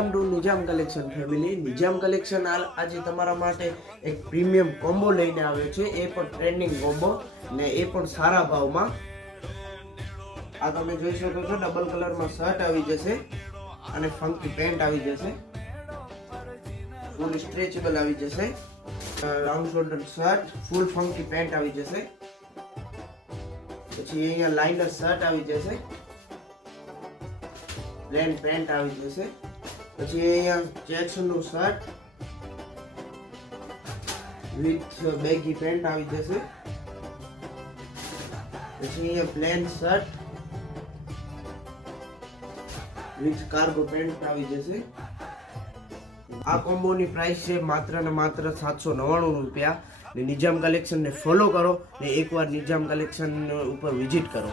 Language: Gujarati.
Welcome to Nizam collection family. Nizam collection આજે તમારા માટે એક પ્રીમિયમ કોમ્બો લઈને આવ્યો છે. એ પણ ટ્રેન્ડિંગ કોમ્બો ને એ પણ સારા ભાવમાં. આ તમે જોઈ શકો છો, ડબલ કલરમાં શર્ટ આવી જશે અને ફંકી પેન્ટ આવી જશે, ફૂલ સ્ટ્રેચેબલ આવી જશે, રાઉન્ડ શોલ્ડર શર્ટ, ફૂલ ફંકી પેન્ટ આવી જશે, પછી અહીંયા લાઇનર શર્ટ આવી જશે, પ્લેન પેન્ટ આવી જશે, પછી અહીંયા ચેક્સનું શર્ટ વિથ બેગી પેન્ટ આવી જશે, પછી અહીંયા plane shirt with cargo pant આવી જશે. આ કોમ્બોની પ્રાઇસ છે માત્ર ને માત્ર 799 રૂપિયા. નિજામ કલેક્શનને ફોલો કરો ને એકવાર નિજામ કલેક્શન ઉપર વિઝિટ કરો.